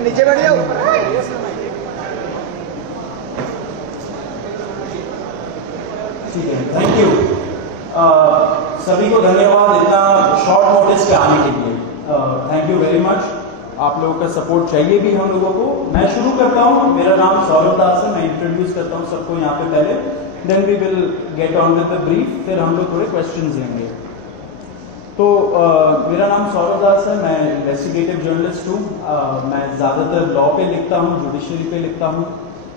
नीचे बैठ जाओ। ठीक है, थैंक यू। सभी को धन्यवाद इतना शॉर्ट नोटिस पे आने के लिए। Thank you very much. आप लोगों का सपोर्ट चाहिए भी हम लोगों को। मैं शुरू करता हूँ। मेरा नाम सौरभ दास है। मैं इंट्रोड्यूस करता हूँ सबको यहाँ पे पहले, then we will get on with the brief, फिर हम लोग थोड़े क्वेश्चंस लेंगे। तो मेरा नाम सौरभ दास है। मैं इन्वेस्टिगेटिव जर्नलिस्ट हूँ। मैं ज़्यादातर लॉ पे लिखता हूँ, जुडिशरी पे लिखता हूँ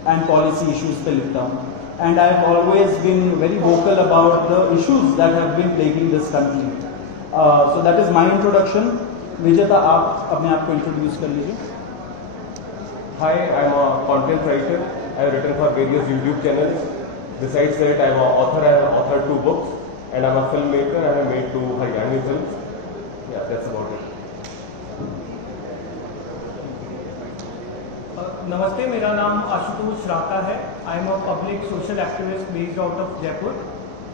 एंड पॉलिसी इश्यूज पे लिखता हूँ। And I have always been very vocal about the issues that have been plaguing this country. So that is my introduction. Vijeta, आप अपने आप को इंट्रोड्यूस कर लीजिए। Hi, I am a content writer. I have written for various YouTube channels. Besides that, I am an author. I have authored 2 books. And I am a filmmaker. I have made 2 Haryani films. Yeah, that's about it. नमस्ते, मेरा नाम आशुतोष राका है। I am a public social activist based out of Jaipur.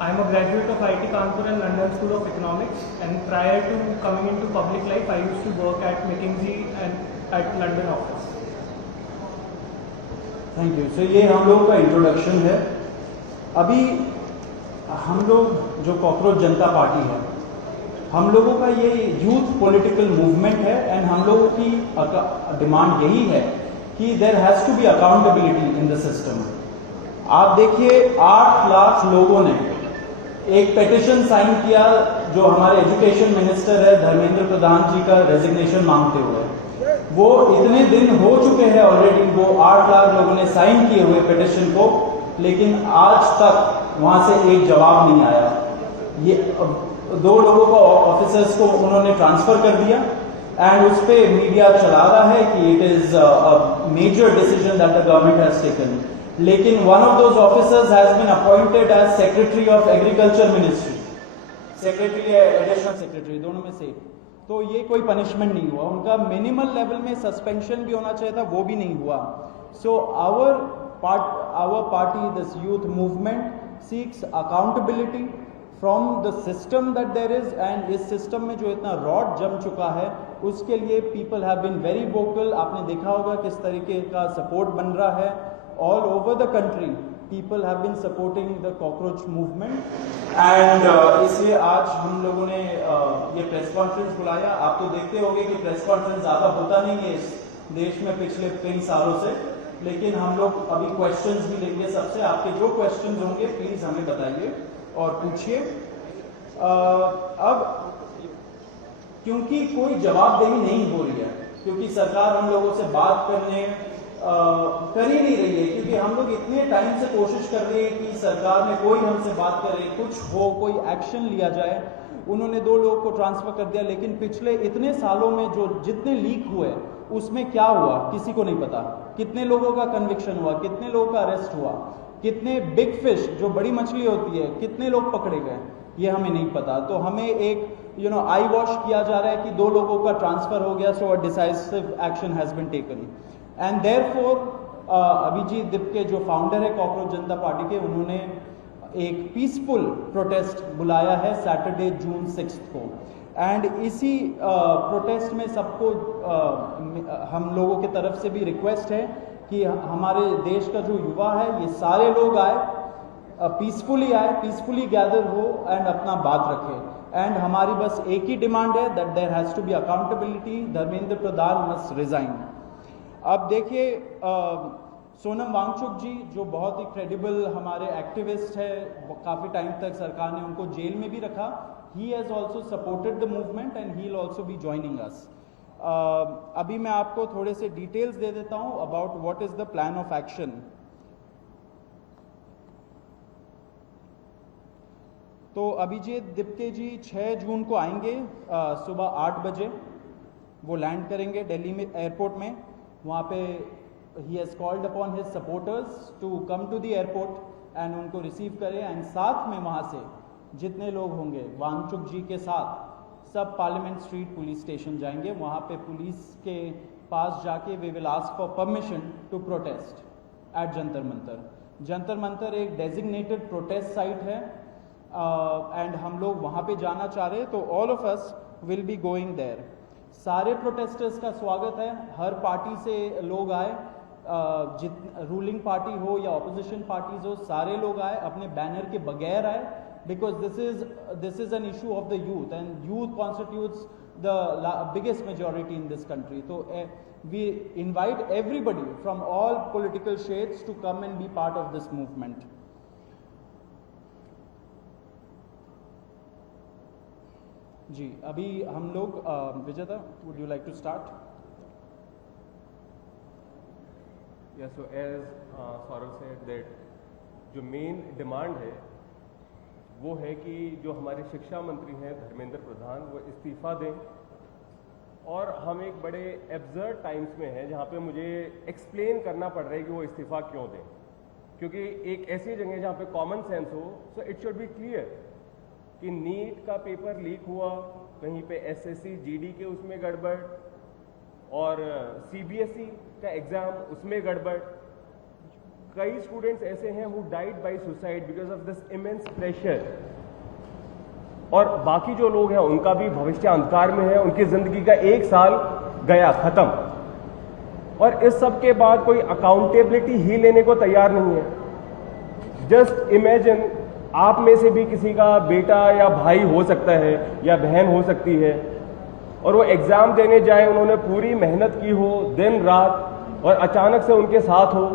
I am a graduate of IIT Kanpur and London School of Economics, and prior to coming into public life I used to work at McKinsey and at London office. Thank you. So ये हम लोगों का introduction है। अभी हम लोग जो cockroach जनता party है, हम लोगों का ये यूथ पॉलिटिकल मूवमेंट है एंड हम लोगों की डिमांड यही है कि there has to be accountability in the system. आप देखिए 8 लाख लोगों ने एक पेटिशन साइन किया जो हमारे एजुकेशन मिनिस्टर है धर्मेंद्र प्रधान जी का रेजिग्नेशन मांगते हुए। वो इतने दिन हो चुके हैं ऑलरेडी, वो 8 लाख लोगों ने साइन किए हुए पेटिशन को, लेकिन आज तक वहां से एक जवाब नहीं आया। ये 2 लोगों को ऑफिसर्स को उन्होंने ट्रांसफर कर दिया एंड उस पे मीडिया चला रहा है कि it is a major decision that the government has taken. लेकिन one of those officers has been appointed as secretary of agriculture ministry, secretary या एडिशनल सेक्रेटरी, दोनों में से। तो ये कोई पनिशमेंट नहीं हुआ उनका। मिनिमल लेवल में सस्पेंशन भी होना चाहिए था, वो भी नहीं हुआ। So our party, this youth movement seeks accountability from the system that there is, and इस सिस्टम में जो इतना रॉड जम चुका है उसके लिए people have been very vocal. आपने देखा होगा किस तरीके का सपोर्ट बन रहा है all over the country. People have been supporting the cockroach movement and इसलिए आज हम लोगों ने ये प्रेस कॉन्फ्रेंस बुलाया। आप तो देखते होंगे कि प्रेस कॉन्फ्रेंस ज़्यादा होता नहीं है इस देश में पिछले कई सालों से, लेकिन हम लोग अभी क्वेश्चंस भी लेंगे सबसे। आपके जो क्वेश्चंस होंगे प्लीज हमें बताइए और पूछिए। अब क्योंकि कोई जवाबदेही नहीं हो रही है, क्योंकि सरकार हम लोगों से बात करने कर ही नहीं रही है, क्योंकि हम लोग इतने टाइम से कोशिश कर रहे हैं कि सरकार में कोई हमसे बात करे, कुछ हो, कोई एक्शन लिया जाए। उन्होंने 2 लोगों को ट्रांसफर कर दिया, लेकिन पिछले इतने सालों में जो जितने लीक हुए उसमें क्या हुआ किसी को नहीं पता। कितने लोगों का कन्विक्शन हुआ, कितने लोगों का अरेस्ट हुआ, कितने बिग फिश जो बड़ी मछली होती है कितने लोग पकड़े गए, ये हमें नहीं पता। तो हमें एक आई वॉश किया जा रहा है कि 2 लोगों का ट्रांसफर हो गया, so a decisive action has been taken. And therefore Abhijit Dipke जो फाउंडर है कॉकरोच जनता पार्टी के, उन्होंने एक पीसफुल प्रोटेस्ट बुलाया है सैटरडे जून 6 को। एंड इसी प्रोटेस्ट में सबको हम लोगों की तरफ से भी रिक्वेस्ट है कि हमारे देश का जो युवा है ये सारे लोग आए, पीसफुली आए, पीसफुली गैदर हो एंड अपना बात रखे। एंड हमारी बस एक ही डिमांड है that there has to be accountability, Dharmendra Pradhan must resign. अब देखिए सोनम वांगचुक जी जो बहुत ही क्रेडिबल हमारे एक्टिविस्ट है, काफ़ी टाइम तक सरकार ने उनको जेल में भी रखा। He has also supported the movement and he will also be joining us. अभी मैं आपको थोड़े से डिटेल्स दे देता हूँ about what is the plan of action. तो अभिजीत दिप्के जी 6 जून को आएंगे सुबह 8 बजे। वो लैंड करेंगे दिल्ली में एयरपोर्ट में। वहाँ पे ही has called upon his supporters to come to the airport and उनको रिसीव करें। एंड साथ में वहाँ से जितने लोग होंगे वांगचुक जी के साथ सब पार्लियामेंट स्ट्रीट पुलिस स्टेशन जाएंगे। वहाँ पे पुलिस के पास जाके we will ask for permission to protest at Jantar Mantar. Jantar Mantar एक डेजिग्नेटेड प्रोटेस्ट साइट है एंड हम लोग वहाँ पे जाना चाह रहे हैं, तो all of us will be going there. सारे प्रोटेस्टर्स का स्वागत है, हर पार्टी से लोग आए, रूलिंग पार्टी हो या ऑपोजिशन पार्टीज हो, सारे लोग आए, अपने बैनर के बगैर आए, because this is an issue of the youth and youth constitutes the biggest majority in this country. So we invite everybody from all political shades to come and be part of this movement. जी अभी हम लोग विजेता, would you like to start? Yeah, so as Saurav said that जो main demand है वो है कि जो हमारे शिक्षा मंत्री हैं धर्मेंद्र प्रधान वो इस्तीफ़ा दें। और हम एक बड़े एब्सर्ड टाइम्स में हैं जहाँ पे मुझे एक्सप्लेन करना पड़ रहा है कि वो इस्तीफ़ा क्यों दें, क्योंकि एक ऐसी जगह जहाँ पे कॉमन सेंस हो, so it should be clear कि नीट का पेपर लीक हुआ, कहीं पे एसएससी जीडी के उसमें गड़बड़ और सीबीएसई का एग्ज़ाम उसमें गड़बड़। कई स्टूडेंट्स ऐसे हैं who died by suicide because of this immense pressure, और बाकी जो लोग हैं उनका भी भविष्य अंधकार में है, उनकी जिंदगी का 1 साल गया खत्म, और इस सब के बाद कोई अकाउंटेबिलिटी ही लेने को तैयार नहीं है। जस्ट इमेजिन आप में से भी किसी का बेटा या भाई हो सकता है या बहन हो सकती है, और वो एग्जाम देने जाए, उन्होंने पूरी मेहनत की हो दिन रात, और अचानक से उनके साथ हो,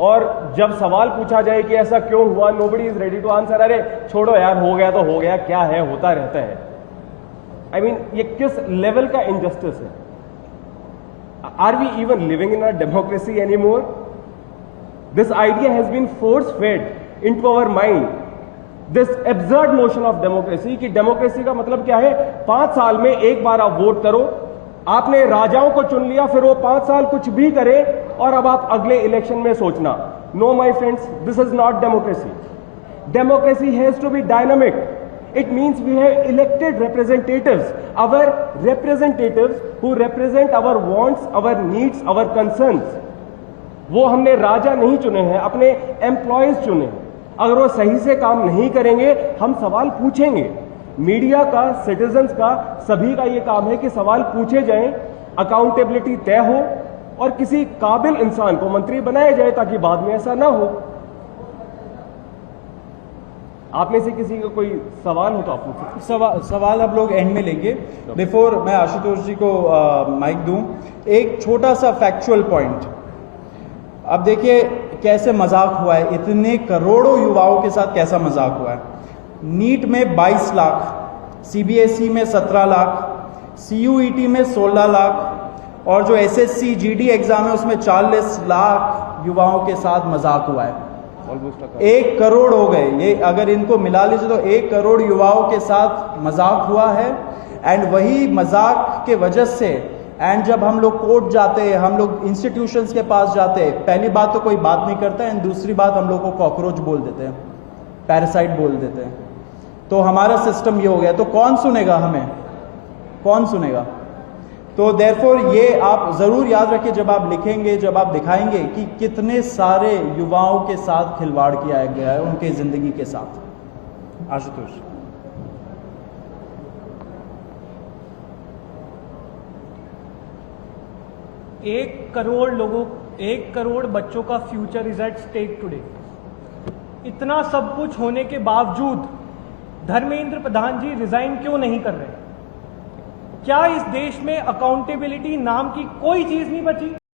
और जब सवाल पूछा जाए कि ऐसा क्यों हुआ, nobody is ready to answer. अरे छोड़ो यार, हो गया तो हो गया, क्या है, होता रहता है। आई मीन ये किस लेवल का इनजस्टिस है? Are we even living in a democracy any more? This idea has been force fed into our mind, this absurd notion of democracy, कि डेमोक्रेसी का मतलब क्या है? 5 साल में एक बार आप वोट करो, आपने राजाओं को चुन लिया, फिर वो 5 साल कुछ भी करे, और अब आप अगले इलेक्शन में सोचना। No my friends, this is not democracy. Democracy has to be dynamic. It means we have elected representatives, our representatives who represent our wants, our needs, our concerns. वो हमने राजा नहीं चुने हैं, अपने एम्प्लॉयज चुने हैं। अगर वो सही से काम नहीं करेंगे, हम सवाल पूछेंगे। मीडिया का, सिटीजन्स का, सभी का ये काम है कि सवाल पूछे जाएं, अकाउंटेबिलिटी तय हो, और किसी काबिल इंसान को मंत्री बनाया जाए ताकि बाद में ऐसा ना हो। आप में से किसी का कोई सवाल हो तो आप पूछिए। सवाल आप लोग एंड में लेंगे। बिफोर मैं आशुतोष जी को माइक दूं, एक छोटा सा फैक्चुअल पॉइंट। अब देखिए कैसे मजाक हुआ है, इतने करोड़ों युवाओं के साथ कैसा मजाक हुआ है। नीट में 22 लाख, सीबीएसई में 17 लाख, सीयूईटी में 16 लाख, और जो एसएससी जीडी एग्जाम है उसमें 40 लाख युवाओं के साथ मजाक हुआ है। 1 करोड़ हो गए ये, अगर इनको मिला लीजिए तो 1 करोड़ युवाओं के साथ मजाक हुआ है। एंड वही मजाक के वजह से, एंड जब हम लोग कोर्ट जाते हैं, हम लोग इंस्टीट्यूशंस के पास जाते हैं, पहली बात तो कोई बात नहीं करता है, एंड दूसरी बात हम लोग को कॉकरोच बोल देते हैं, पैरासाइट बोल देते हैं। तो हमारा सिस्टम ये हो गया, तो कौन सुनेगा हमें, कौन सुनेगा? तो देयरफॉर ये आप जरूर याद रखिए जब आप लिखेंगे, जब आप दिखाएंगे कि कितने सारे युवाओं के साथ खिलवाड़ किया गया है, उनके जिंदगी के साथ। आशुतोष। 1 करोड़ बच्चों का future is at stake today. इतना सब कुछ होने के बावजूद धर्मेंद्र प्रधान जी रिजाइन क्यों नहीं कर रहे? क्या इस देश में अकाउंटेबिलिटी नाम की कोई चीज नहीं बची?